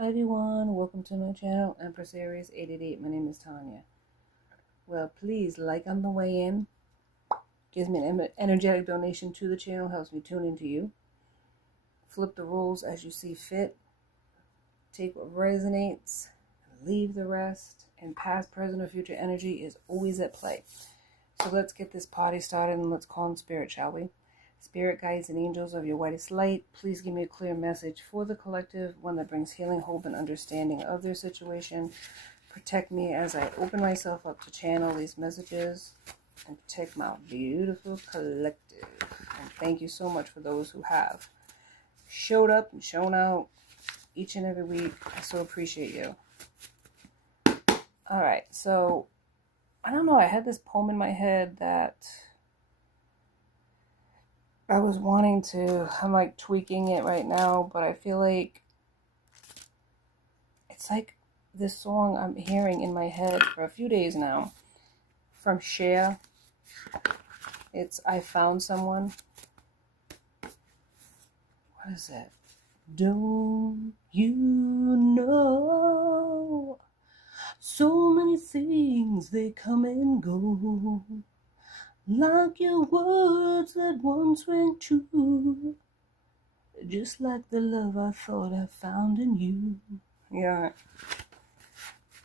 Hi everyone, welcome to my channel, Empress Aries 888. My name is Tanya. Well, please like on the way in. Gives me an energetic donation to the channel, helps me tune into you. Flip the rules as you see fit. Take what resonates, leave the rest, and past, present, or future energy is always at play. So let's get this party started and let's call in spirit, shall we? Spirit guides and angels of your whitest light, please give me a clear message for the collective, one that brings healing, hope, and understanding of their situation. Protect me as I open myself up to channel these messages and protect my beautiful collective. And thank you so much for those who have showed up and shown out each and every week. I so appreciate you. All right, so I don't know. I had this poem in my head that I was wanting to, I'm like tweaking it right now, but I feel like it's like this song I'm hearing in my head for a few days now from Cher. It's I Found Someone. What is it? Don't you know so many things they come and go, like your words that once rang true, just like the love I thought I found in you. Yeah.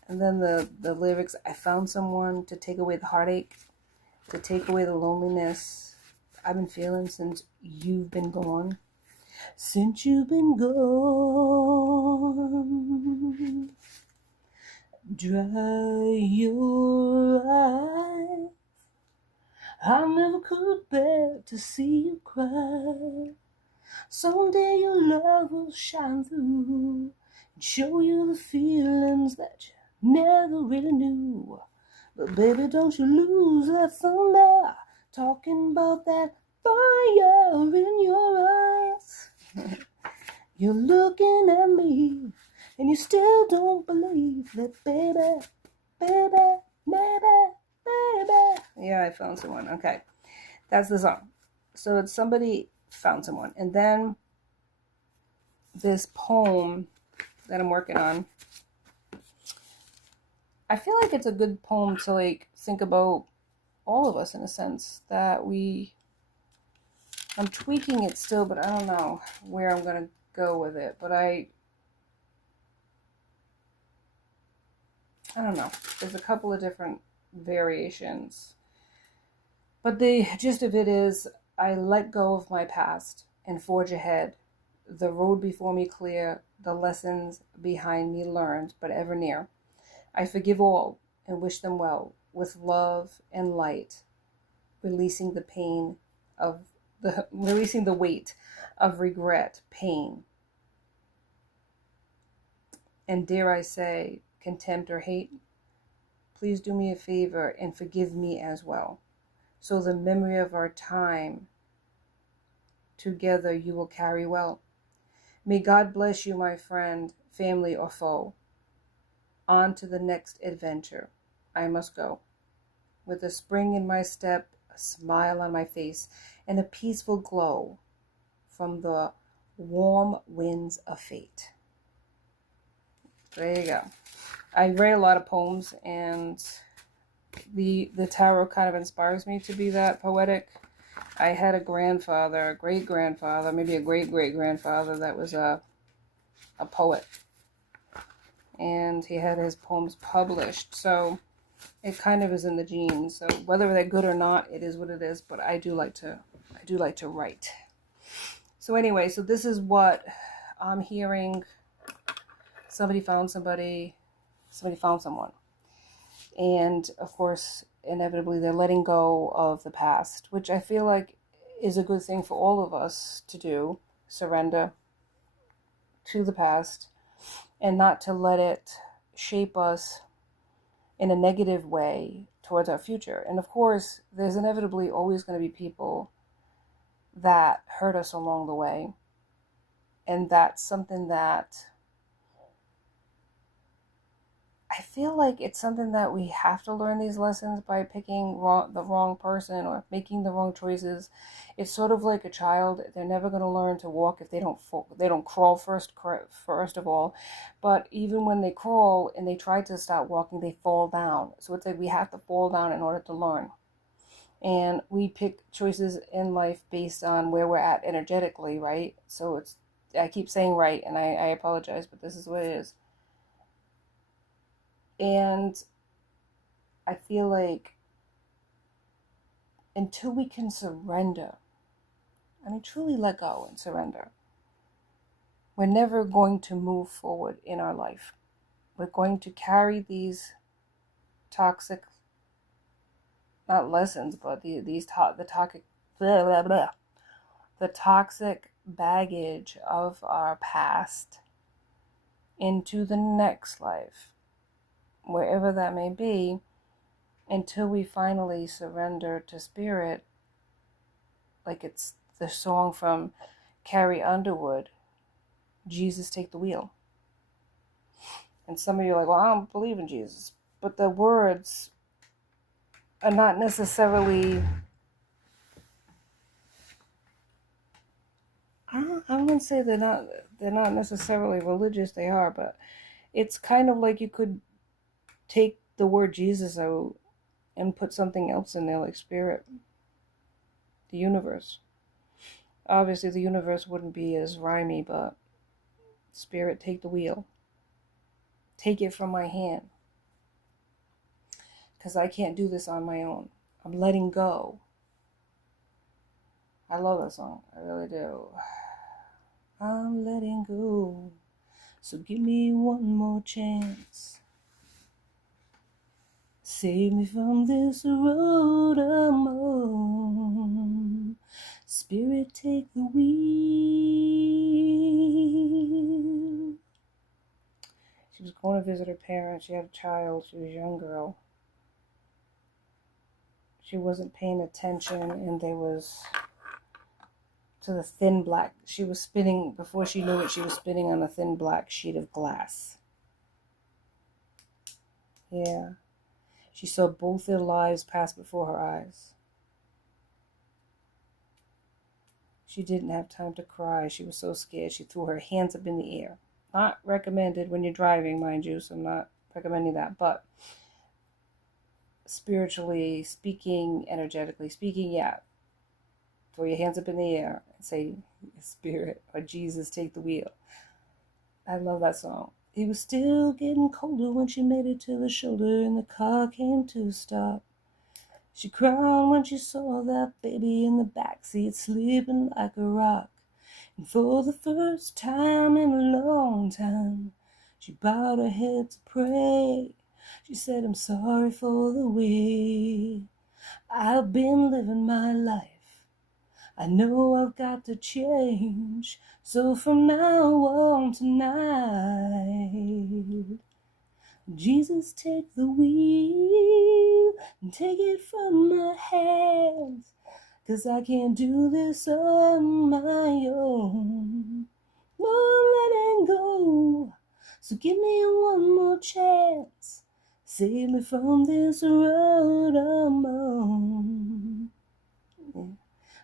And then the lyrics, I found someone to take away the heartache, to take away the loneliness I've been feeling since you've been gone. Since you've been gone, dry your eyes. I never could bear to see you cry. Someday your love will shine through and show you the feelings that you never really knew. But baby, don't you lose that thunder, talking about that fire in your eyes. You're looking at me and you still don't believe that, baby, baby, baby, baby. Yeah, I found someone. Okay, that's the song. So it's somebody found someone. And then this poem that I'm working on, I feel like it's a good poem to like think about all of us in a sense that I'm tweaking it still, but I don't know where I'm going to go with it. But I don't know. There's a couple of different variations. But the gist of it is I let go of my past and forge ahead. The road before me clear, the lessons behind me learned, but ever near. I forgive all and wish them well, with love and light, releasing the weight of regret, pain, and dare I say, contempt or hate. Please do me a favor and forgive me as well. So the memory of our time together you will carry well. May God bless you, my friend, family, or foe. On to the next adventure I must go. With a spring in my step, a smile on my face, and a peaceful glow from the warm winds of fate. There you go. I read a lot of poems, and the tarot kind of inspires me to be that poetic. I had a grandfather, a great-grandfather, maybe a great-great-grandfather that was a poet. And he had his poems published, so it kind of is in the genes. So whether they're good or not, it is what it is. But I do like to write. So anyway, so this is what I'm hearing. Somebody found somebody. Somebody found someone. And of course, inevitably, they're letting go of the past, which I feel like is a good thing for all of us to do. Surrender to the past and not to let it shape us in a negative way towards our future. And of course, there's inevitably always going to be people that hurt us along the way. And that's something that I feel like it's something that we have to learn these lessons by picking the wrong person or making the wrong choices. It's sort of like a child. They're never going to learn to walk if they don't crawl first of all. But even when they crawl and they try to start walking, they fall down. So it's like we have to fall down in order to learn. And we pick choices in life based on where we're at energetically, right? So I keep saying right, and I apologize, but this is what it is. And I feel like until we can surrender, truly let go and surrender, we're never going to move forward in our life. We're going to carry these toxic, not lessons, but the toxic, blah, blah, blah, the toxic baggage of our past into the next life, wherever that may be, until we finally surrender to spirit. Like it's the song from Carrie Underwood, Jesus, Take the Wheel. And some of you are like, well, I don't believe in Jesus. But the words are not necessarily, I wouldn't say they're not necessarily religious, they are, but it's kind of like you could take the word Jesus out and put something else in there, like spirit, the universe. Obviously, the universe wouldn't be as rhymey, but spirit, take the wheel. Take it from my hand. Because I can't do this on my own. I'm letting go. I love that song. I really do. I'm letting go. So give me one more chance. Save me from this road I'm on. Spirit, take the wheel. She was going to visit her parents. She had a child. She was a young girl. She wasn't paying attention, and there was to the thin black. She was spinning, before she knew it, she was spinning on a thin black sheet of glass. Yeah. She saw both their lives pass before her eyes. She didn't have time to cry. She was so scared. She threw her hands up in the air. Not recommended when you're driving, mind you, so I'm not recommending that. But spiritually speaking, energetically speaking, yeah. Throw your hands up in the air and say, Spirit or Jesus, take the wheel. I love that song. It was still getting colder when she made it to the shoulder and the car came to a stop. She cried when she saw that baby in the backseat sleeping like a rock. And for the first time in a long time, she bowed her head to pray. She said, I'm sorry for the way I've been living my life. I know I've got to change, so from now on tonight, Jesus, take the wheel and take it from my hands, 'cause I can't do this on my own. No, I'm letting go, so give me one more chance. Save me from this road I'm on. Yeah.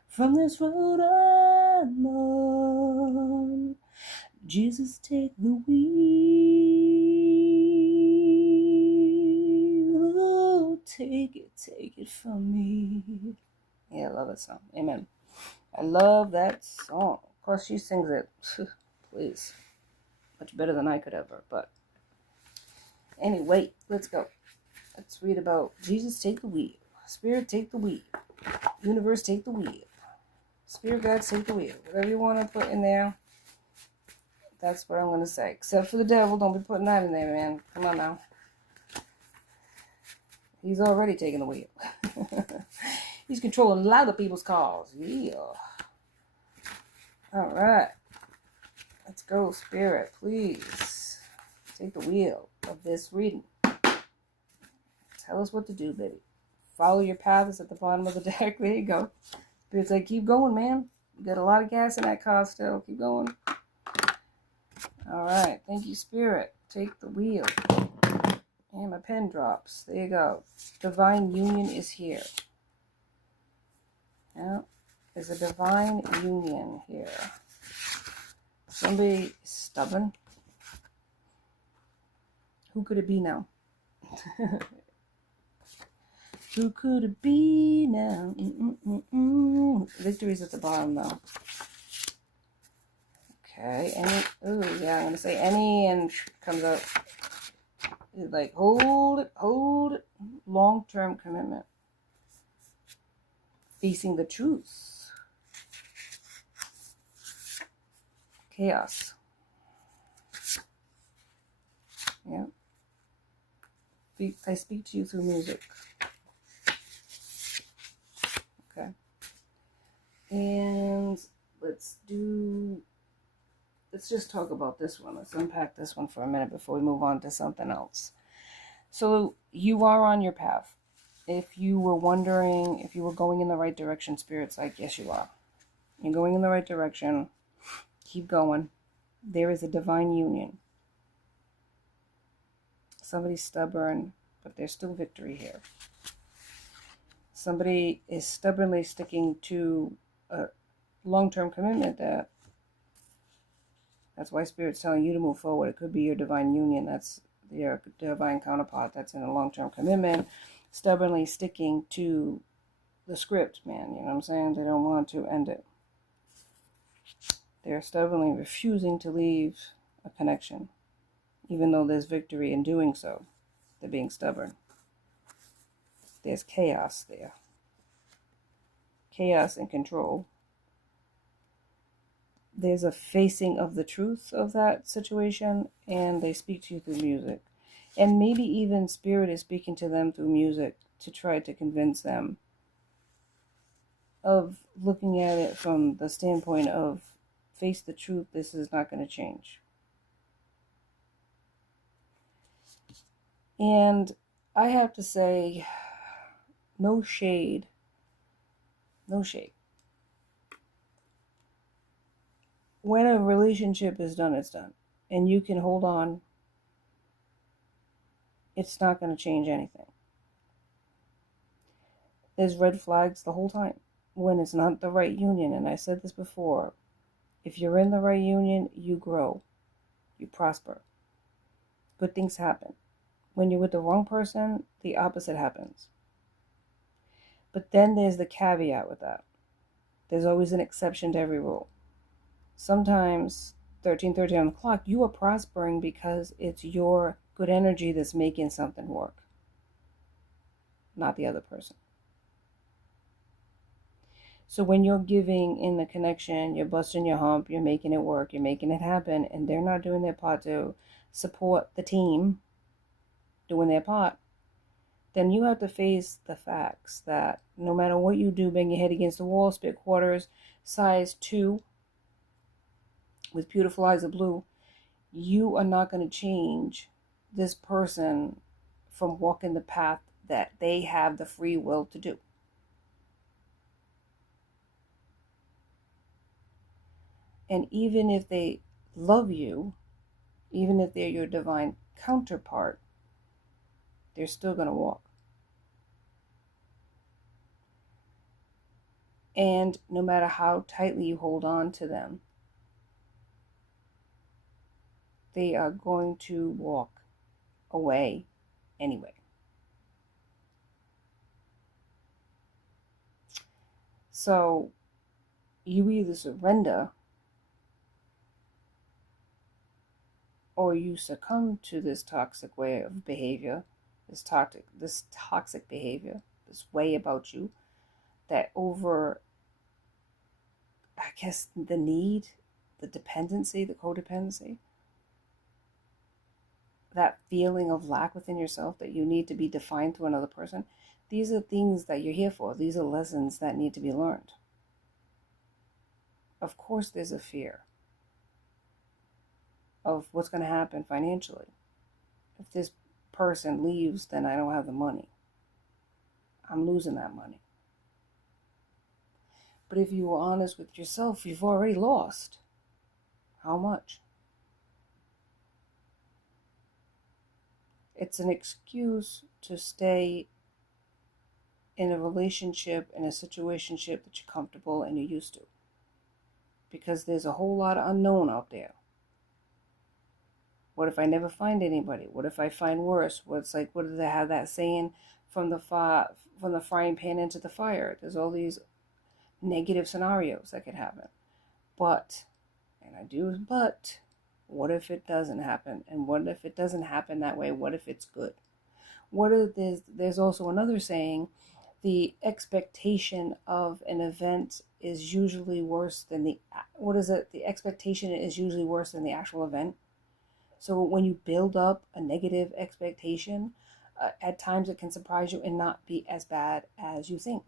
From this road I'm on, Jesus, take the wheel. Take it from me. Yeah, I love that song. Amen. I love that song. Of course, she sings it. Please. Much better than I could ever. But anyway, let's go. Let's read about Jesus, take the wheel. Spirit, take the wheel. Universe, take the wheel. Spirit God, take the wheel. Whatever you want to put in there, that's what I'm going to say. Except for the devil, don't be putting that in there, man. Come on now. He's already taking the wheel. He's controlling a lot of people's cars. Yeah. All right. Let's go, Spirit. Please take the wheel of this reading. Tell us what to do, baby. Follow your path. It's at the bottom of the deck. There you go. Spirit's like, keep going, man. You got a lot of gas in that car still. Keep going. All right. Thank you, Spirit. Take the wheel. And my pen drops. There you go. Divine union is here. Yeah, there's a divine union here. Somebody is stubborn. Who could it be now? Who could it be now? Victory's at the bottom though. Okay, any, oh yeah, I'm going to say any and comes up. Like, hold it. Long-term commitment. Facing the truth. Chaos. Yeah. I speak to you through music. Okay. And let's just talk about this one. Let's unpack this one for a minute before we move on to something else. So you are on your path. If you were wondering if you were going in the right direction, Spirit's like, yes, you are. You're going in the right direction. Keep going. There is a divine union. Somebody's stubborn, but there's still victory here. Somebody is stubbornly sticking to a long-term commitment that's why Spirit's telling you to move forward. It could be your divine union. That's your divine counterpart that's in a long-term commitment, stubbornly sticking to the script, man. You know what I'm saying? They don't want to end it. They're stubbornly refusing to leave a connection, even though there's victory in doing so. They're being stubborn. There's chaos there. Chaos and control. There's a facing of the truth of that situation, and they speak to you through music. And maybe even Spirit is speaking to them through music to try to convince them of looking at it from the standpoint of face the truth, this is not going to change. And I have to say, no shade. No shade. When a relationship is done, it's done. And you can hold on. It's not going to change anything. There's red flags the whole time when it's not the right union. And I said this before. If you're in the right union, you grow. You prosper. Good things happen. When you're with the wrong person, the opposite happens. But then there's the caveat with that. There's always an exception to every rule. Sometimes 13:30 on the clock, you are prospering because it's your good energy that's making something work, not the other person. So when you're giving in the connection, you're busting your hump, you're making it work, you're making it happen, and they're not doing their part to support the team doing their part, then you have to face the facts that no matter what you do, bang your head against the wall, spit quarters, size 2, with beautiful eyes of blue, you are not going to change this person from walking the path that they have the free will to do. And even if they love you, even if they're your divine counterpart, they're still going to walk. And no matter how tightly you hold on to them, they are going to walk away anyway. So you either surrender or you succumb to this toxic way of behavior, this toxic behavior, this way about you that over, I guess, the need, the dependency, the codependency, that feeling of lack within yourself that you need to be defined through another person. These are things that you're here for. These are lessons that need to be learned. Of course, there's a fear of what's going to happen financially. If this person leaves, then I don't have the money. I'm losing that money. But if you were honest with yourself, you've already lost. How much? It's an excuse to stay in a relationship, in a situationship that you're comfortable and you're used to. Because there's a whole lot of unknown out there. What if I never find anybody? What if I find worse? What's like, what do they have that saying, from the frying pan into the fire? There's all these negative scenarios that could happen. But, and I do, but, what if it doesn't happen? And what if it doesn't happen that way? What if it's good? What if there's also another saying, the expectation of an event is usually worse than the expectation is usually worse than the actual event. So when you build up a negative expectation, at times it can surprise you and not be as bad as you think.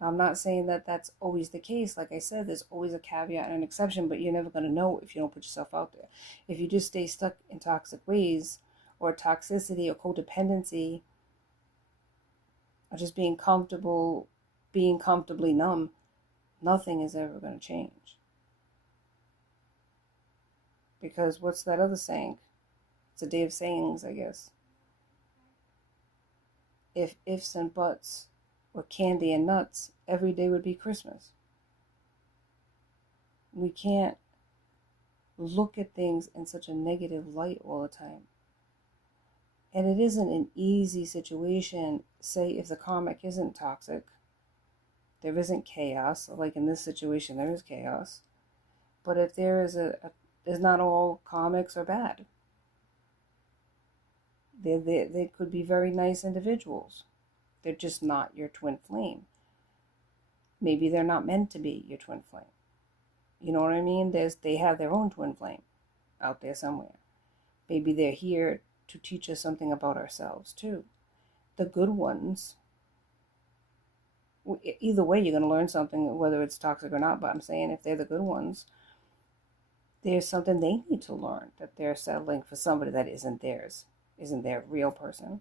I'm not saying that that's always the case. Like I said, there's always a caveat and an exception, but you're never going to know if you don't put yourself out there. If you just stay stuck in toxic ways, or toxicity, or codependency, or just being comfortably numb, nothing is ever going to change. Because what's that other saying? It's a day of sayings, I guess. If ifs and buts were candy and nuts, every day would be Christmas. We can't look at things in such a negative light all the time. And it isn't an easy situation, say, if the karmic isn't toxic, there isn't chaos. Like in this situation, there is chaos. But if there is there's not all karmics are bad. They could be very nice individuals. They're just not your twin flame. Maybe they're not meant to be your twin flame. You know what I mean? They have their own twin flame out there somewhere. Maybe they're here to teach us something about ourselves too. The good ones, either way you're going to learn something, whether it's toxic or not. But I'm saying if they're the good ones, there's something they need to learn, that they're settling for somebody that isn't theirs, isn't their real person.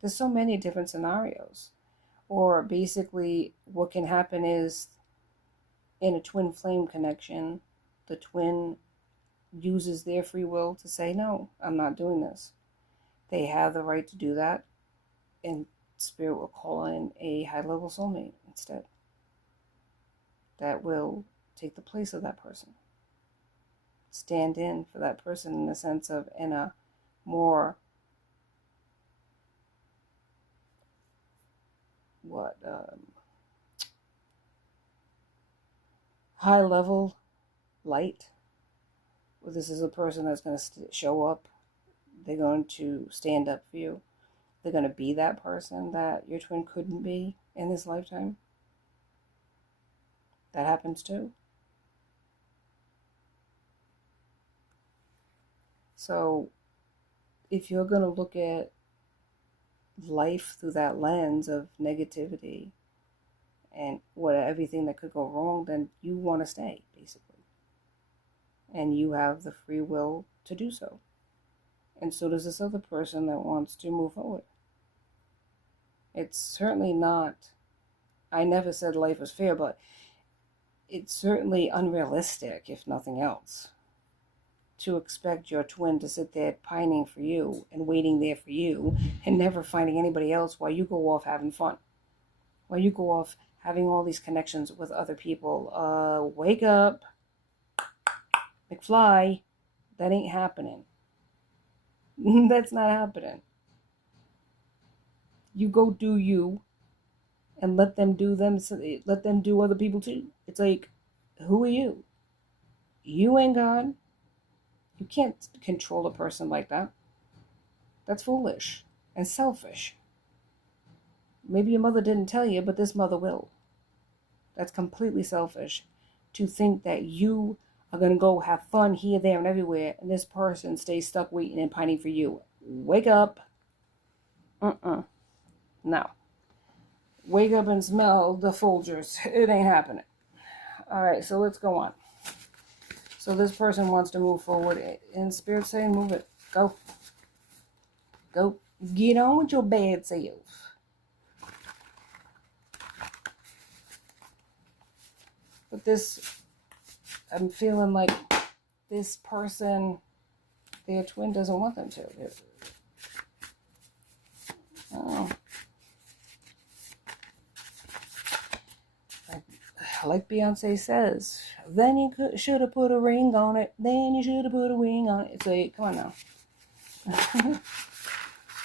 There's so many different scenarios. Or basically what can happen is, in a twin flame connection, the twin uses their free will to say, no, I'm not doing this. They have the right to do that, and Spirit will call in a high-level soulmate instead that will take the place of that person, stand in for that person in the sense of, in a more high level light. Well, this is a person that's going to show up. They're going to stand up for you. They're going to be that person that your twin couldn't be in this lifetime. That happens too. So if you're going to look at life through that lens of negativity and everything that could go wrong, then you want to stay, basically. And you have the free will to do so. And so does this other person that wants to move forward. It's certainly not, I never said life was fair, but it's certainly unrealistic, if nothing else, to expect your twin to sit there pining for you and waiting there for you and never finding anybody else while you go off having fun. While you go off having all these connections with other people. Wake up, McFly. That ain't happening. That's not happening. You go do you and let them do them. Let them do other people too. It's like, who are you? You ain't God. You can't control a person like that. That's foolish and selfish. Maybe your mother didn't tell you, but this mother will. That's completely selfish to think that you are going to go have fun here, there, and everywhere, and this person stays stuck waiting and pining for you. Wake up. No. Wake up and smell the Folgers. It ain't happening. All right, so let's go on. So this person wants to move forward, and Spirit saying, move it. Go. Go. Get on with your bad self. But I'm feeling like this person their twin doesn't want them to. Oh. Like Beyonce says, then you should have put a ring on it. Then you should have put a ring on it. So, come on now.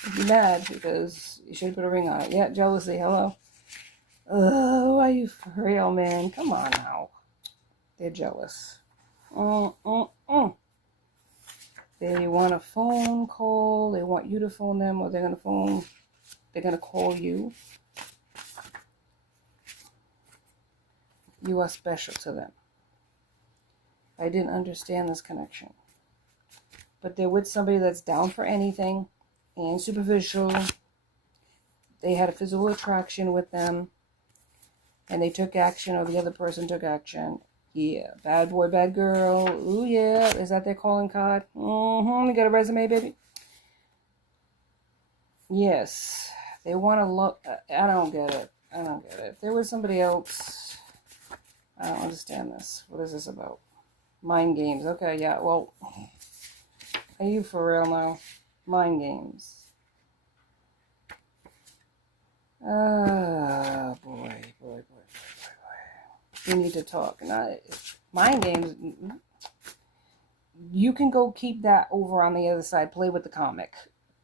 You'd be mad because you should have put a ring on it. Yeah, jealousy, hello. Oh, are you for real, man? Come on now. They're jealous. They want a phone call. They want you to phone them, or they're going to call you. You are special to them. I didn't understand this connection. But they're with somebody that's down for anything and superficial. They had a physical attraction with them, and they took action, or the other person took action. Yeah, bad boy, bad girl. Ooh, yeah. Is that their calling card? You got a resume, baby? Yes. They want to look. I don't get it. If there was somebody else, I don't understand this. What is this about? Mind games. Okay, yeah. Well, are you for real now? Mind games. Boy. We need to talk. Mind games. You can go keep that over on the other side. Play with the comic.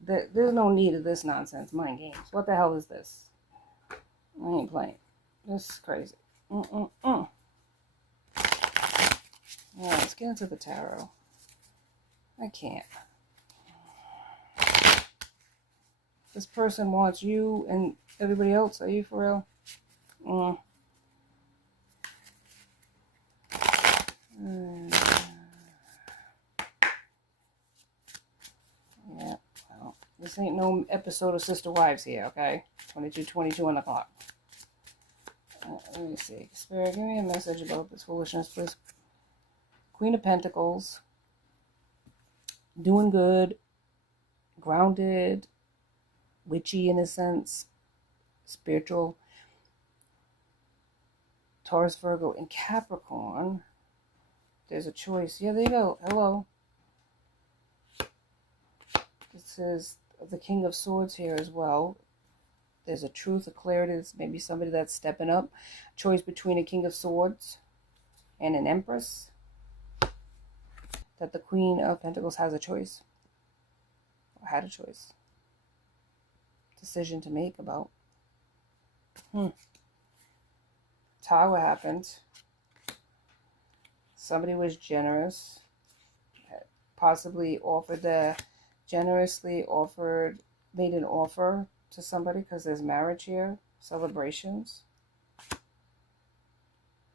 There's no need of this nonsense. Mind games. What the hell is this? I ain't playing. This is crazy. Yeah, let's get into the tarot. I can't. This person wants you and everybody else. Are you for real? Yeah, well, this ain't no episode of Sister Wives here, okay? 22 on the clock. Let me see. Spirit, give me a message about this foolishness, please. Queen of Pentacles. Doing good. Grounded. Witchy in a sense. Spiritual. Taurus, Virgo, and Capricorn. There's a choice. Yeah, there you go. Hello. This is the King of Swords here as well. There's a truth, a clarity. It's maybe somebody that's stepping up. Choice between a King of Swords and an Empress. That the Queen of Pentacles has a choice. Or had a choice. Decision to make about. Tower happened. Somebody was generous. Possibly made an offer to somebody because there's marriage here, celebrations.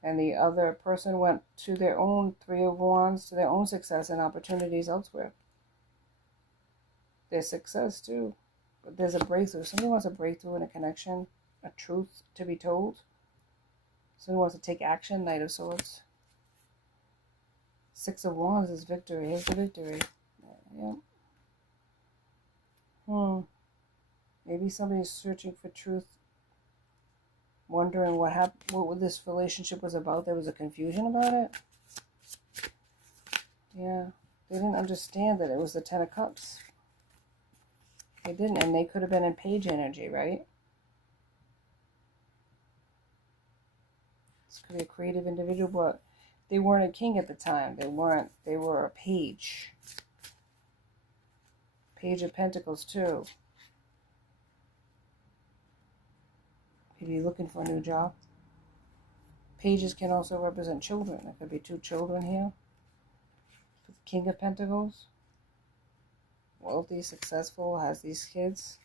And the other person went to their own Three of Wands, to their own success and opportunities elsewhere. There's success too, but there's a breakthrough. Somebody wants a breakthrough in a connection, a truth to be told. Somebody wants to take action, Knight of Swords. Six of Wands is victory. Here's the victory. Yep. Maybe somebody's searching for truth, wondering what this relationship was about. There was a confusion about it. Yeah, they didn't understand that it was the Ten of Cups. They didn't, and they could have been in page energy, right? This could be a creative individual, but they weren't a king at the time. They were a page. Page of Pentacles too. Could be looking for a new job. Pages can also represent children. There could be two children here. For the King of Pentacles. Wealthy, successful, has these kids.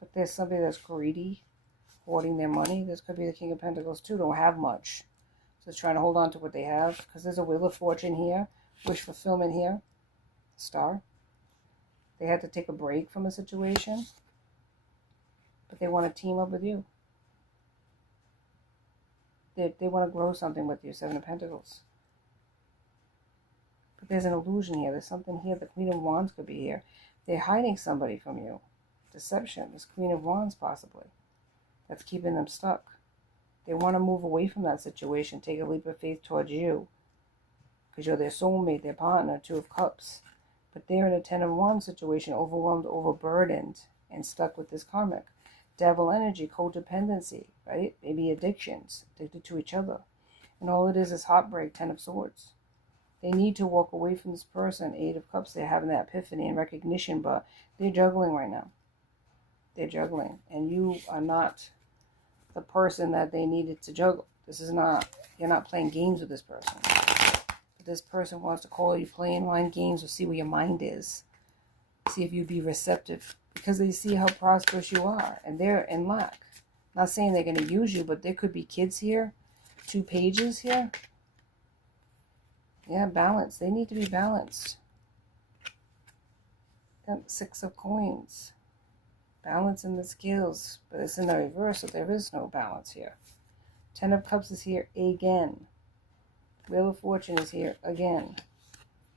But there's somebody that's greedy, hoarding their money. This could be the King of Pentacles too. Don't have much. So trying to hold on to what they have. Because there's a Wheel of Fortune here. Wish fulfillment here. Star. They had to take a break from a situation. But they want to team up with you. They want to grow something with you. Seven of Pentacles. But there's an illusion here. There's something here. The Queen of Wands could be here. They're hiding somebody from you. Deception. This Queen of Wands possibly. That's keeping them stuck. They want to move away from that situation. Take a leap of faith towards you. because you're their soulmate, their partner, Two of Cups. But they're in a Ten of Wands situation, overwhelmed, overburdened, and stuck with this karmic. Devil energy, codependency, right? Maybe addictions, addicted to each other. And all it is heartbreak, Ten of Swords. They need to walk away from this person, Eight of Cups. They're having that epiphany and recognition, but they're juggling right now. They're juggling. And you are not the person that they needed to juggle. This is not, you're not playing games with this person. But this person wants to call you playing mind games or see where your mind is. See if you'd be receptive. Because they see how prosperous you are. And they're in lack. Not saying they're going to use you, but there could be kids here. 2 pages here. Yeah, balance. They need to be balanced. Got 6 of Coins. Balance in the scales. But it's in the reverse, so there is no balance here. 10 of Cups is here again. Wheel of Fortune is here again.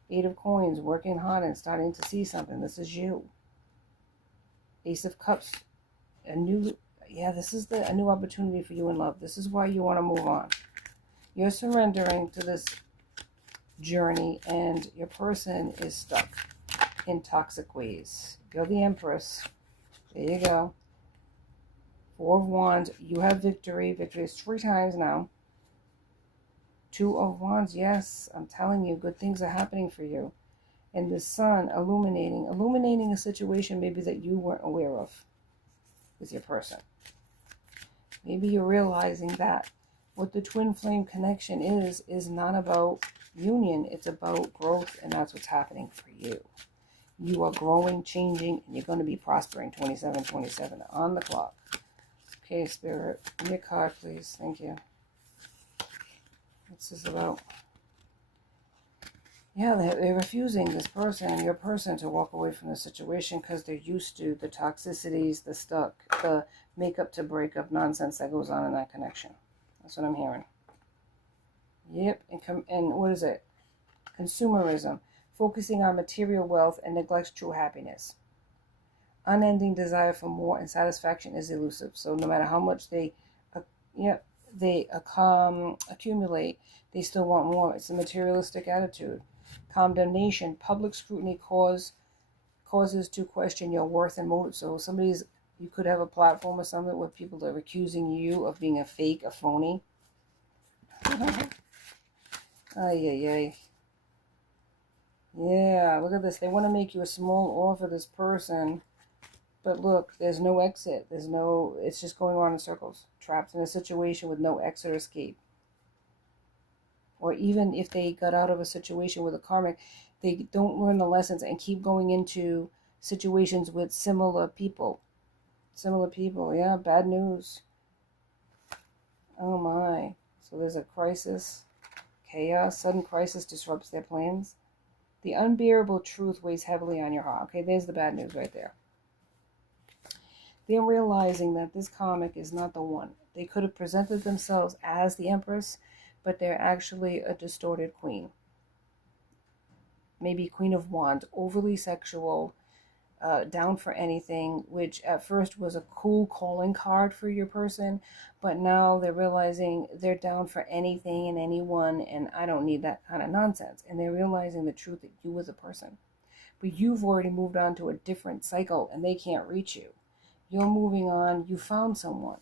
8 of Coins, working hard and starting to see something. This is you. Ace of Cups. This is a new opportunity for you in love. This is why you want to move on. You're surrendering to this journey, and your person is stuck in toxic ways. You're the Empress. There you go. 4 of Wands. You have victory. Victory is 3 times now. 2 of Wands. Yes, I'm telling you, good things are happening for you. And the Sun illuminating a situation maybe that you weren't aware of with your person. Maybe you're realizing that what the twin flame connection is not about union. It's about growth, and that's what's happening for you. You are growing, changing, and you're going to be prospering. 27 on the clock. Okay, Spirit, give me a card, please. Thank you. What's this about? Yeah, they're refusing this person, your person, to walk away from the situation because they're used to the toxicities, the stuck, the makeup to breakup nonsense that goes on in that connection. That's what I'm hearing. Yep, and what is it? Consumerism, focusing on material wealth and neglects true happiness. Unending desire for more and satisfaction is elusive. So no matter how much they accumulate, they still want more. It's a materialistic attitude. Condemnation, public scrutiny causes to question your worth and motive. So you could have a platform or something where people are accusing you of being a fake, a phony. Ay. Yeah, look at this. They want to make you a small offer, this person. But look, there's no exit. It's just going on in circles. Trapped in a situation with no exit or escape. Or even if they got out of a situation with a karmic, they don't learn the lessons and keep going into situations with similar people. Yeah, bad news. Oh my. So there's a crisis. Chaos. Sudden crisis disrupts their plans. The unbearable truth weighs heavily on your heart. Okay, there's the bad news right there. They're realizing that this karmic is not the one. They could have presented themselves as the Empress, but they're actually a distorted queen. Maybe Queen of Wands, overly sexual, down for anything, which at first was a cool calling card for your person, but now they're realizing they're down for anything and anyone, and I don't need that kind of nonsense. And they're realizing the truth that you as a person. But you've already moved on to a different cycle, and they can't reach you. You're moving on. You found someone.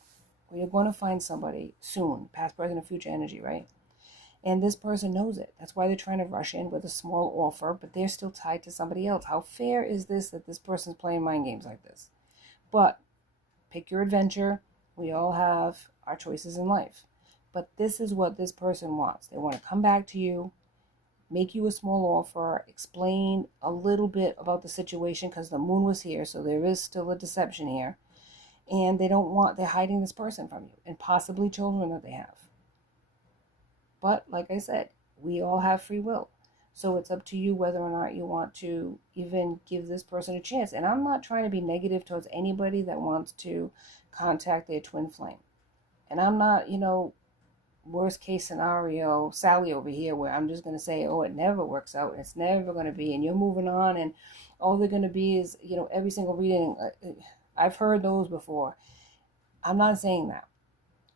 Well, you're going to find somebody soon. Past, present, and future energy, right? And this person knows it. That's why they're trying to rush in with a small offer, but they're still tied to somebody else. How fair is this that this person's playing mind games like this? But pick your adventure. We all have our choices in life. But this is what this person wants. They want to come back to you, make you a small offer, explain a little bit about the situation because the moon was here, so there is still a deception here. And they're hiding this person from you and possibly children that they have. But like I said, we all have free will. So it's up to you whether or not you want to even give this person a chance. And I'm not trying to be negative towards anybody that wants to contact their twin flame. And I'm not, worst case scenario, Sally over here, where I'm just going to say, oh, it never works out. It's never going to be. And you're moving on. And all they're going to be is, every single reading. I've heard those before. I'm not saying that.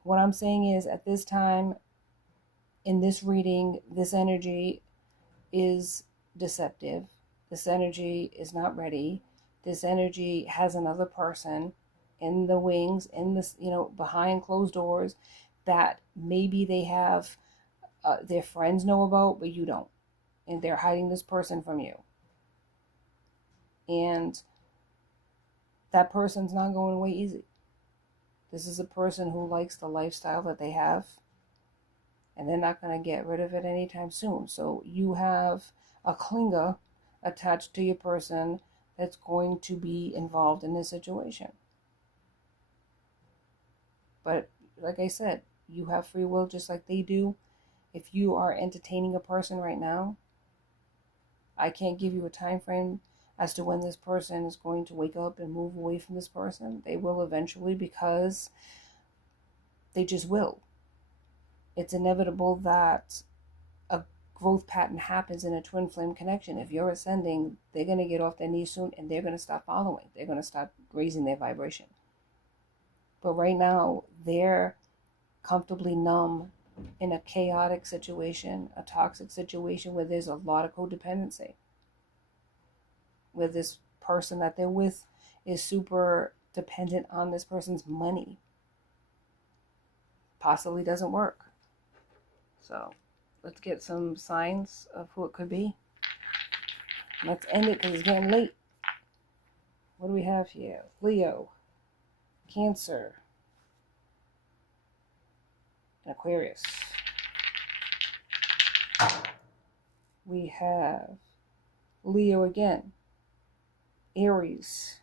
What I'm saying is at this time, in this reading, this energy, is deceptive. This energy is not ready. This energy has another person in the wings, in this, behind closed doors, that maybe they have their friends know about, but you don't. And they're hiding this person from you. And that person's not going away easy. This is a person who likes the lifestyle that they have, and they're not going to get rid of it anytime soon. So you have a clinger attached to your person that's going to be involved in this situation. But like I said, you have free will just like they do. If you are entertaining a person right now, I can't give you a time frame as to when this person is going to wake up and move away from this person. They will eventually, because they just will. It's inevitable that a growth pattern happens in a twin flame connection. If you're ascending, they're going to get off their knees soon, and they're going to stop following. They're going to stop raising their vibration. But right now, they're comfortably numb in a chaotic situation, a toxic situation where there's a lot of codependency, where this person that they're with is super dependent on this person's money. Possibly doesn't work. So let's get some signs of who it could be. Let's end it because it's getting late. What do we have here? Leo, Cancer, and Aquarius. We have Leo again, Aries,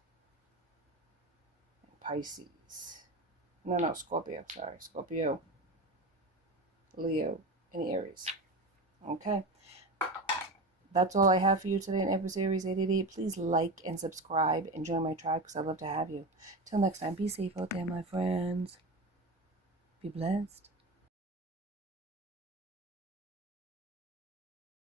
and Pisces. No, Scorpio. Sorry, Scorpio, Leo, and Aries. Okay. That's all I have for you today in episode Aries 888. Please like and subscribe and join my tribe because I'd love to have you. Till next time, be safe out there, my friends. Be blessed.